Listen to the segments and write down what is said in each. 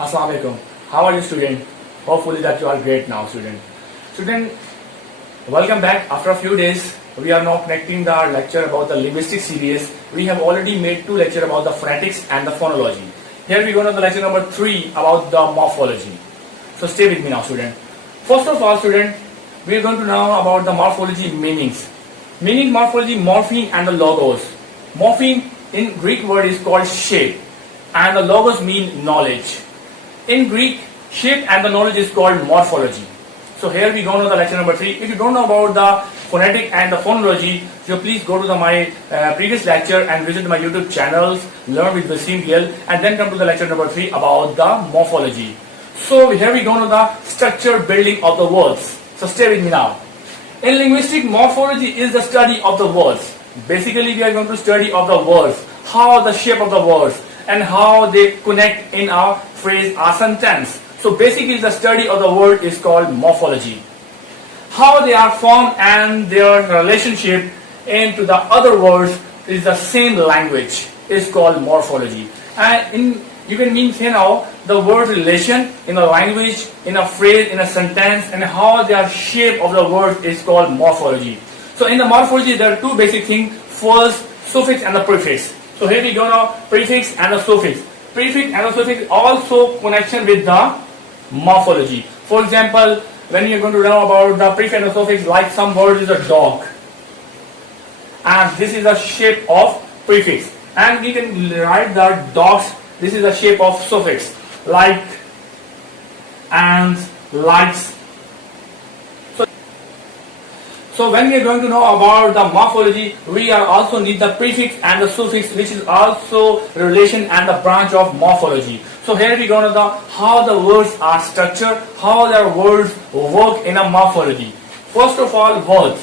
Assalamu alaikum. How are you, student? Hopefully that you are great now, student. Student, welcome back. After a few days, we are now connecting the lecture about the linguistic series. We have already made 2 lectures about the phonetics and the phonology. Here we go to the lecture number 3 about the morphology. So stay with me now, student. First of all, student, we are going to know about the morphology meanings. Meaning morphology, morpheme and the logos. Morpheme in Greek word is called shape, and the logos mean knowledge. In Greek, shape and the knowledge is called morphology. So here we go to the lecture number 3. If you don't know about the phonetic and the phonology, so please go to my previous lecture and visit my YouTube channels, learn with Wasim Gill, and then come to the lecture number 3 about the morphology. So here we go to the structure building of the words. So stay with me now. In linguistic, morphology is the study of the words. Basically, we are going to study of the words, how the shape of the words and how they connect in a phrase or sentence. So basically, the study of the word is called morphology. How they are formed and their relationship into the other words is the same language is called morphology. And you can mean say now the word relation in a language, in a phrase, in a sentence, and how their shape of the word is called morphology. So in the morphology, there are 2 basic things. First, suffix and the prefix. So here we go now, prefix and the suffix. Prefix and the suffix also connection with the morphology. For example, when you are going to know about the prefix and the suffix, like some word is a dog, and this is the shape of prefix, and we can write the dogs. This is the shape of suffix, like and likes. So when we are going to know about the morphology, we are also need the prefix and the suffix, which is also relation and the branch of morphology. So here we go to the how the words are structured, how their words work in a morphology. First of all, words.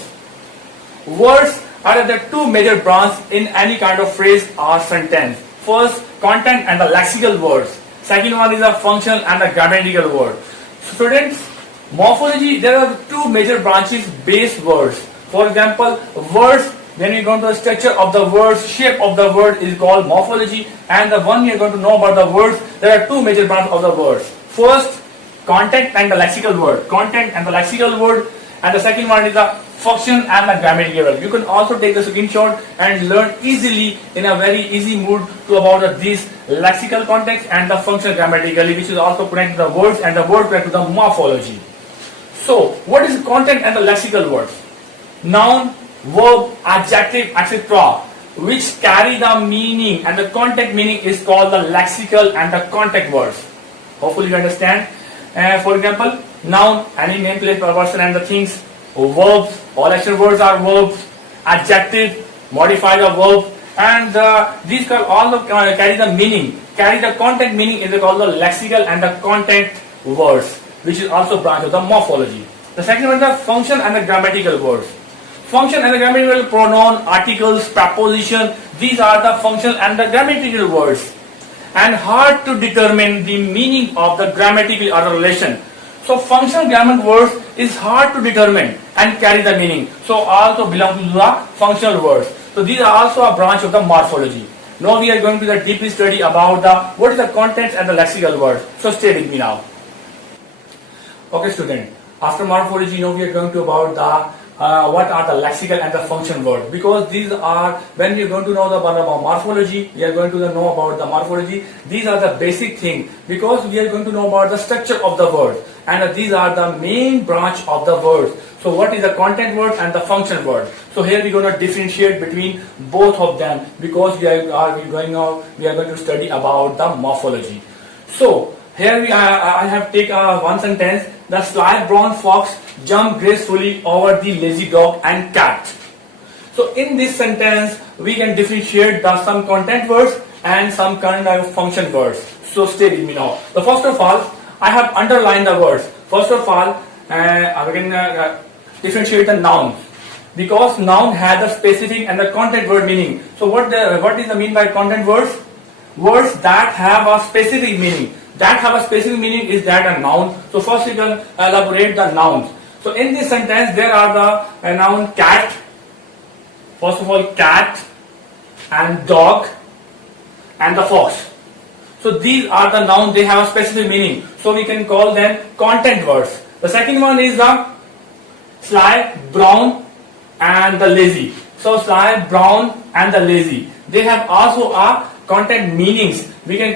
Words are the 2 major branches in any kind of phrase or sentence. First, content and the lexical words. Second one is the functional and the grammatical word. Students, morphology, there are 2 major branches, base words. For example, words, when you go to the structure of the words, shape of the word is called morphology, and the one you are going to know about the words, there are 2 major branches of the words. First, content and the lexical word. Content and the lexical word, and the second one is the function and the grammatical word. You can also take the screenshot and learn easily in a very easy mood to about this lexical context and the function grammatically, which is also connected to the words and the word connected to the morphology. So, what is content and the lexical words? Noun, verb, adjective, etc., which carry the meaning, and the content meaning is called the lexical and the context words. Hopefully you understand. For example, noun, any name, place, person and the things. Verbs, all action words are verbs. Adjective, modify the verb, and these all carry the meaning, carry the content meaning is called the lexical and the content words, which is also branch of the morphology. The second one is the function and the grammatical words. Function and the grammatical pronoun, articles, preposition, these are the functional and the grammatical words, and hard to determine the meaning of the grammatical or the relation. So functional grammar words is hard to determine and carry the meaning. So also belong to the functional words. So these are also a branch of the morphology. Now we are going to the deeply study about the what is the contents and the lexical words. So stay with me now. Okay, student. After morphology, now we are going to about the what are the lexical and the function words, because these are, when you are going to know about morphology, we are going to know about the morphology. These are the basic thing, because we are going to know about the structure of the word, and these are the main branch of the words. So what is the content word and the function word? So here we are going to differentiate between both of them, because we are going to study about the morphology. So here I have take one sentence. The sly brown fox jumped gracefully over the lazy dog and cat. So in this sentence, we can differentiate some content words and some kind of function words. So stay with me now. So first of all, I have underlined the words. First of all, I can differentiate the nouns, because noun has a specific and the content word meaning. So what is the mean by content words? Words that have a specific meaning. That have a specific meaning is that a noun. So first we can elaborate the nouns. So in this sentence there are the noun cat. First of all, cat and dog and the fox. So So these are the nouns, they have a specific meaning. So we can call them content words. The second one is the sly, brown and the lazy. So sly, brown and the lazy, they have also a content meanings. We can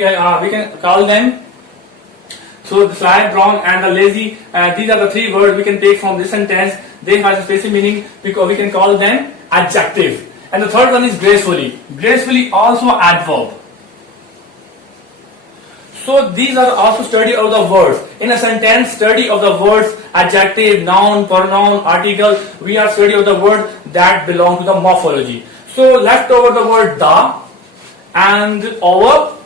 call them. So the sly, brown and the lazy, these are the three words we can take from this sentence. They have a specific meaning because we can call them adjective. And the third one is gracefully. Gracefully also adverb. So these are also study of the words. In a sentence, study of the words, adjective, noun, pronoun, article, we are study of the word that belong to the morphology. So left over the word the and over,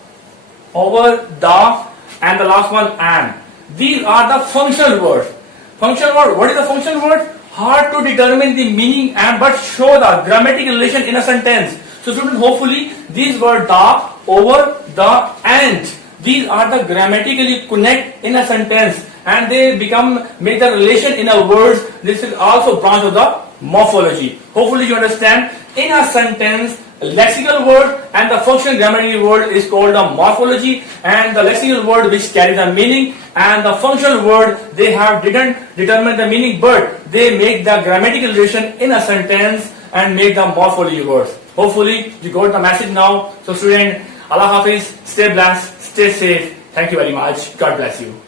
the and the last one and. These are the functional words. Functional word, what is the functional word? Hard to determine the meaning and but show the grammatical relation in a sentence. So students, hopefully these were the, over, the and. These are the grammatically connect in a sentence and they make the relation in a words. This is also branch of the morphology. Hopefully you understand. In a sentence, lexical word and the functional grammatical word is called the morphology, and the lexical word which carry the meaning and the functional word didn't determine the meaning but they make the grammatical relation in a sentence and make the morphology words. Hopefully you got the message now. So student, Allah Hafiz, stay blessed, stay safe. Thank you very much. God bless you.